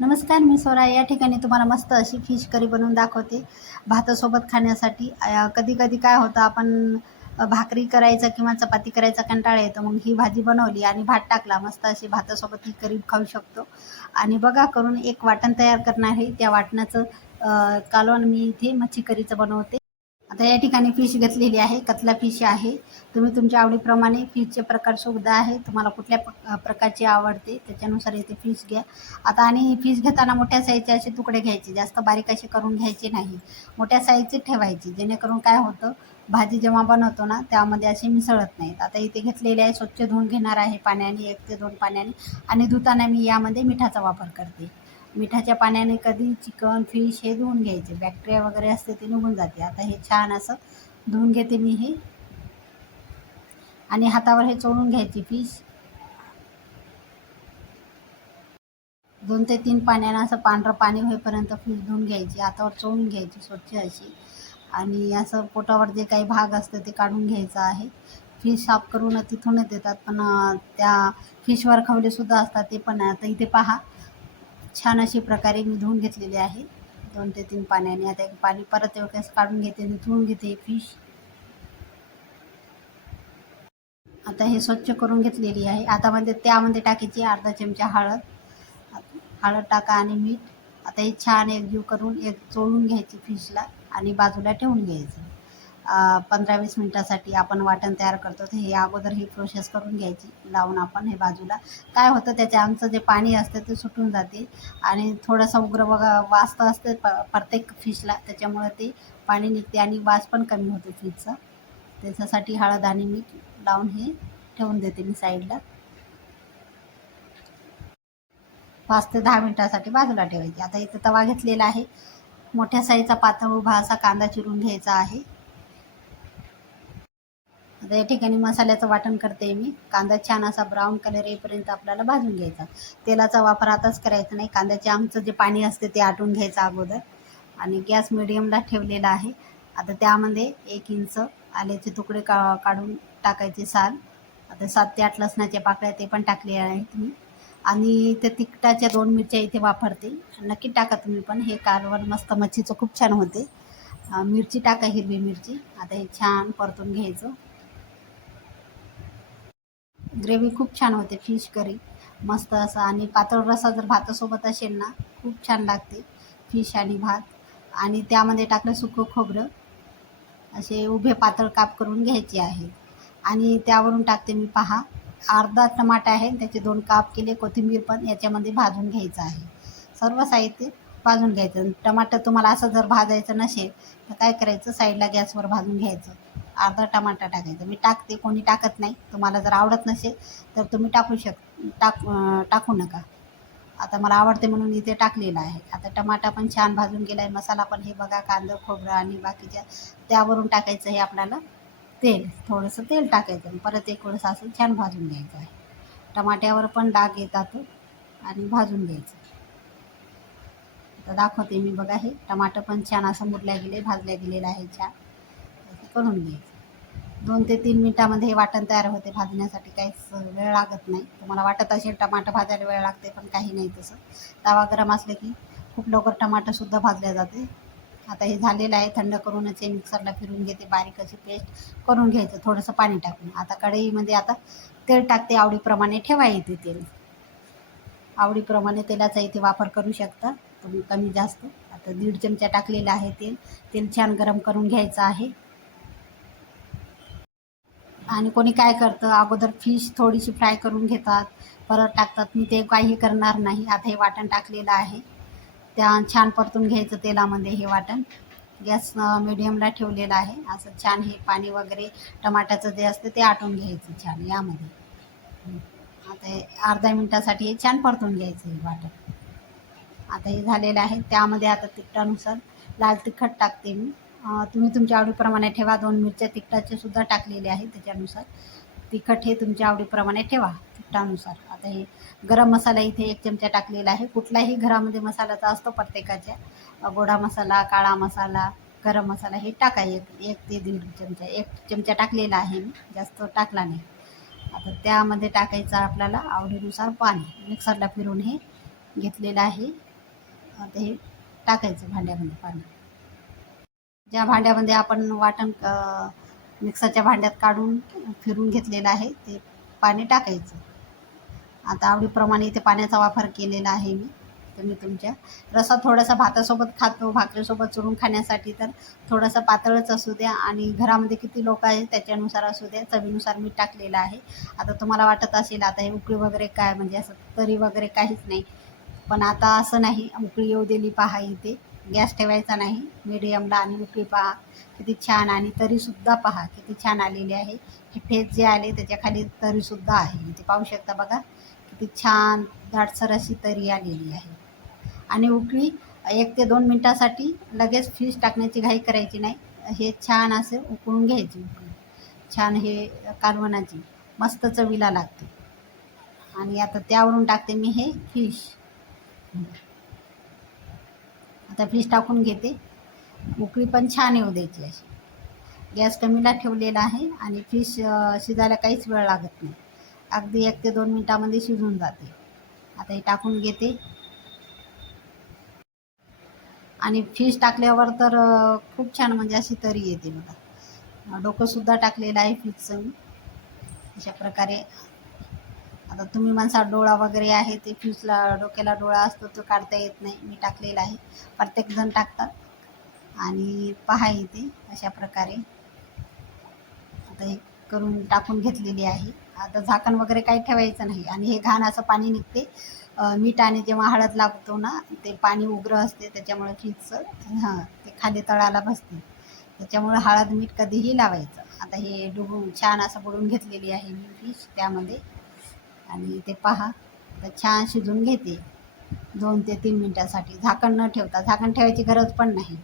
नमस्कार, मी स्वरा. या ठिकाणी तुम्हाला मस्त अशी फिश करी बनवून दाखवते भातासोबत खाण्यासाठी. कधी-कधी काय होतं आपण भाकरी करायचा किंवा चपाती करायचा कंटाळा येतो. मग ही भाजी बनवली आणि भात टाकला, मस्त अशी भातासोबत ही करी खाऊ शकतो. आणि बघा करून एक वाटण तयार करणार आहे. त्या वाटणाचं कालवण मी इथे मच्छी करीचं बनवते. आता या ठिकाणी फिश घेतलेली आहे, कतला फिश आहे. तुम्ही तुमच्या आवडीप्रमाणे फिशचे प्रकार सुद्धा आहे. तुम्हाला कुठल्या प्रकारची आवडते त्याच्यानुसार इथे फिश घ्या. आता आणि फिश घेताना मोठ्या साईजचे असे तुकडे घ्यायचे, जास्त बारीक असे करून घ्यायचे नाही. मोठ्या साईजचे ठेवायची, जेणेकरून काय होतं भाजी जेव्हा बनवतो ना त्यामध्ये असे मिसळत नाहीत. आता इथे घेतलेले आहे, स्वच्छ धुवून घेणार आहे पाण्याने, 1 ते 2 पाण्याने. आणि धुताना मी यामध्ये मिठाचा वापर करते. मिठाच्या पाण्याने कधी चिकन फिश हे धुवून घ्यायचे, बॅक्टेरिया वगैरे असते ते निघून जाते. आता हे छान असं धुवून घेते मी हे, आणि हातावर हे चोळून घ्यायची फिश. 2 ते 3 पाण्यानं असं पांढरं पाणी होईपर्यंत फिश धुवून घ्यायची, हातावर चोळून घ्यायची स्वच्छ अशी. आणि असं पोटावर जे काही भाग असतं ते काढून घ्यायचं आहे. फिश साफ करून तिथूनच देतात, पण त्या फिशवर खवलेसुद्धा असतात ते पण. आता इथे पहा, छान अशी प्रकारे मी धुवून घेतलेली आहे 2 ते 3 पाण्याने. आता एक पाणी परत वेळेस काढून घेते आणि धुवून घेते फिश. आता हे स्वच्छ करून घेतलेली आहे. आता त्यामध्ये टाकायची अर्धा चमचा हळद. हळद टाका आणि मीठ. आता हे छान एकजीव करून एक चोळून घ्यायची फिशला आणि बाजूला ठेवून घ्यायचं. 15-20 मिनटासाठी आपण वाटण तयार करतो, तर हे अगोदर ही प्रोसेस करून घ्यायची लावून आपण हे बाजूला. काय होतं त्याच्या आमचं जे पाणी असतं ते सुटून जाते आणि थोडंसं उग्र बघा वास तर असते प्रत्येक फिशला, त्याच्यामुळे ते पाणी निघते आणि वास पण कमी होतो फिशचा. त्याच्यासाठी हळद आणि मीठ लावून हे ठेवून देते मी साईडला. 5 ते 10 मिनटासाठी बाजूला ठेवायची. आता इथं तवा घेतलेला आहे, मोठ्या साईजचा पातळ उभा असा कांदा चिरून घ्यायचा आहे. आता या ठिकाणी मसाल्याचं वाटण करते मी. कांदा छान असा ब्राऊन कलर येईपर्यंत आपल्याला भाजून घ्यायचा. तेलाचा वापर आताच करायचा नाही, कांद्याचे आमचं जे पाणी असते ते आटून घ्यायचं अगोदर. आणि गॅस मिडियमला ठेवलेला आहे. आता त्यामध्ये 1 इंच आल्याचे तुकडे काढून टाकायचे साल. आता 7 ते 8 लसणाच्या पाकळ्या ते पण टाकलेल्या आहेत मी. आणि ते तिखटाच्या 2 मिरच्या इथे वापरते. नक्की टाका तुम्ही पण, हे कालवण मस्त मच्छीचं खूप छान होते. मिरची टाका, हिरवी मिरची. आता हे छान परतून घ्यायचं. ग्रेव्ही खूप छान होते फिश करी, मस्त असं. आणि पातळ रस्सा जर भातासोबत असेल ना खूप छान लागते फिश आणि भात. आणि त्यामध्ये टाकलं सुकं खोबरं, असे उभे पातळ काप करून घ्यायचे आहे. आणि त्यावरून टाकते मी पहा, अर्धा टमाटा आहे त्याचे 2 काप केले, कोथिंबीर पण याच्यामध्ये भाजून घ्यायचं आहे. सर्व साहित्य भाजून घ्यायचं. टमाटर तुम्हाला असं जर भाजायचं नसेल तर काय करायचं, साईडला गॅसवर भाजून घ्यायचं. अर्धा टमाटा टाकायचा, मी टाकते, कोणी टाकत नाही. तुम्हाला जर आवडत नसेल तर तुम्ही टाकू नका. आता मला आवडते म्हणून इथे टाकलेलं आहे. आता टमाटा पण छान भाजून गेला आहे, मसाला पण हे बघा, कांदा खोबरं आणि बाकीच्या. त्यावरून टाकायचं हे आपल्याला तेल, थोडंसं तेल टाकायचं आणि परत एक वेळेस असं छान भाजून घ्यायचं आहे. टमाट्यावर पण डाग येतात आणि भाजून घ्यायचं. आता दाखवते मी, बघा हे टमाटर पण छान असं भाजल्या गेलेलं आहे छान. असं करून घ्यायचं. 2 ते 3 मिनिटामध्ये हे वाटण तयार होते. भाजण्यासाठी काहीच वेळ लागत नाही. तुम्हाला वाटत असेल टमाटर भाजायला वेळ लागते, पण काही नाही तसं. तवा गरम असले की खूप लवकर टमाटरसुद्धा भाजल्या जाते. आता हे झालेलं आहे, थंड करूनच हे मिक्सरला फिरून घेते, बारीक अशी पेस्ट करून घ्यायचं थोडंसं पाणी टाकून. आता कढईमध्ये आता तेल टाकते, आवडीप्रमाणे ठेवा इथे तेल. आवडीप्रमाणे तेलाचा इथे वापर करू शकता तुम्ही, कमी जास्त. आता 1.5 चमचा टाकलेलं आहे तेल. तेल छान गरम करून घ्यायचं आहे. आणि कोणी काय करतं, अगोदर फिश थोडीशी फ्राय करून घेतात, परत टाकतात. मी ते काही करणार नाही. आता हे वाटण टाकलेलं आहे, त्या छान परतून घ्यायचं तेलामध्ये हे वाटण. गॅस मिडियमला ठेवलेला आहे. असं छान हे पाणी वगैरे टमाट्याचं जे असतं ते आटून घ्यायचं छान यामध्ये. आता हे अर्ध्या मिनटासाठी हे छान परतून घ्यायचं हे वाटण. आता हे झालेलं आहे. त्यामध्ये आता तिखटानुसार लाल तिखट टाकते मी. तुम्ही तुमच्या आवडीप्रमाणे ठेवा. 2 मिरच्या तिखटाचे सुद्धा टाकलेले आहे त्याच्यानुसार. तिखट हे तुमच्या आवडीप्रमाणे ठेवा तिखटानुसार. आता हे गरम मसाला इथे 1 चमचा टाकलेला आहे. कुठलाही घरामध्ये मसाल्याचा असतो प्रत्येकाच्या. गोडा मसाला, काळा मसाला, गरम मसाला हे टाका. 1 ते 1.5 चमचा. 1 चमचा टाकलेला आहे मी, जास्त टाकला नाही. आता त्यामध्ये टाकायचं आपल्याला आवडीनुसार पाणी. मिक्सरला फिरून हे घेतलेलं आहे. आता हे टाकायचं भांड्यामध्ये पाणी. ज्या भांड्यामध्ये आपण वाटण मिक्सरच्या भांड्यात काढून फिरून घेतलेलं आहे ते पाणी टाकायचं. आता आवडीप्रमाणे इथे पाण्याचा वापर केलेला आहे मी. तुम्ही तुमच्या रस्सा थोडासा भातासोबत खातो, भाकरीसोबत चुरून खाण्यासाठी तर थोडासा पातळच असू द्या आणि घरामध्ये किती लोक आहेत त्याच्यानुसार असू द्या. चवीनुसार मीठ टाकलेलं आहे. आता तुम्हाला वाटत असेल आता हे उकळी वगैरे काय म्हणजे असं तरी वगैरे काहीच नाही, पण आता असं नाही. उकळी येऊ दिली पहा. इथे गॅस ठेवायचा नाही, मिडियमला, आणि उकळी पहा किती छान, आणि तरीसुद्धा पहा किती छान आलेली आहे. हे ठेच जे आले त्याच्या खाली तरीसुद्धा आहे. इथे पाहू शकता बघा किती छान दाटसर अशी तरी आलेली आहे. आणि उकळी 1 ते 2 मिनटासाठी लगेच फिश टाकण्याची घाई करायची नाही. हे छान असे उकळून घ्यायची उकळी. छान हे कालवणाची मस्त चवीला लागते. आणि आता त्यावरून टाकते मी हे फिश. आता फिश टाकून घेते. उकळी पण छान येऊ द्यायची अशी. गॅस कमीला ठेवलेला आहे आणि फिश शिजायला काहीच वेळ लागत नाही. अगदी 1 ते 2 मिनटामध्ये शिजून जाते. आता हे टाकून घेते. आणि फिश टाकल्यावर तर खूप छान म्हणजे अशी तरी येते बघा. डोकंसुद्धा टाकलेलं आहे फिशचं मी. अशा प्रकारे आता तुम्ही म्हणसाल डोळा वगैरे आहे ते फिशला डोक्याला डोळा असतो तो काढता येत नाही. मी टाकलेला आहे. प्रत्येकजण टाकतात. आणि पहा इथे अशा प्रकारे आता हे करून टाकून घेतलेली आहे. आता झाकण वगैरे काही ठेवायचं नाही. आणि हे घाण असं पाणी निघते. मीठ आणि जेव्हा हळद लागतो ना ते पाणी उग्र असते त्याच्यामुळे फिशचं ते खाली तळाला बसते. त्याच्यामुळे हळद मीठ कधीही लावायचं. आता हे डुबून छान असं बुडवून घेतलेली आहे मी फिश त्यामध्ये. आणि ते पहा तर छान शिजून घेते 2 ते 3 मिनटासाठी झाकण न ठेवता. झाकण ठेवायची गरज पण नाही.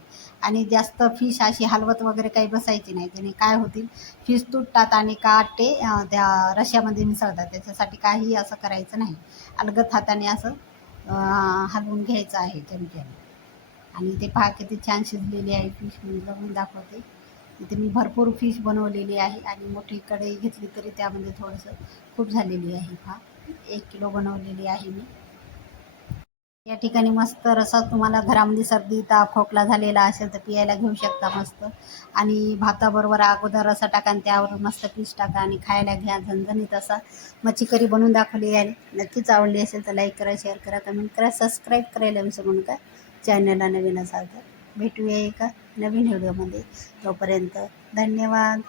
आणि जास्त फिश अशी हलवत वगैरे काही बसायची नाही. त्याने काय होतील, फिश तुटतात आणि काटे त्या रश्श्यामध्ये मिसळतात. त्याच्यासाठी काहीही असं करायचं नाही. अलगद हाताने असं हलवून घ्यायचं आहे चमच्याने. आणि ते पहा किती छान शिजलेली आहे फिश. मी बघून दाखवते. इथे मी भरपूर फिश बनवलेली आहे आणि मोठी कढई घेतली तरी त्यामध्ये थोडंसं खूप झालेली आहे. पहा 1 किलो बनवलेली आहे मी. या ठिकाणी मस्त रस्सा तुम्हाला घरामध्ये सर्दी ताप खोकला झालेला असेल तर पियायला घेऊ शकता मस्त. आणि भाताबरोबर अगोदर रस्सा टाका आणि त्यावर मस्त पीस टाका आणि खायला घ्या. झणझणीत असा मच्छी करी बनवून दाखवली आहे. नक्कीच आवडली असेल तर लाईक करा, शेअर करा, कमेंट करा, सबस्क्राईब करायला विसरू नका. चॅनलला नवीन असाल तर भेटूया एका नवीन व्हिडिओमध्ये. तोपर्यंत धन्यवाद.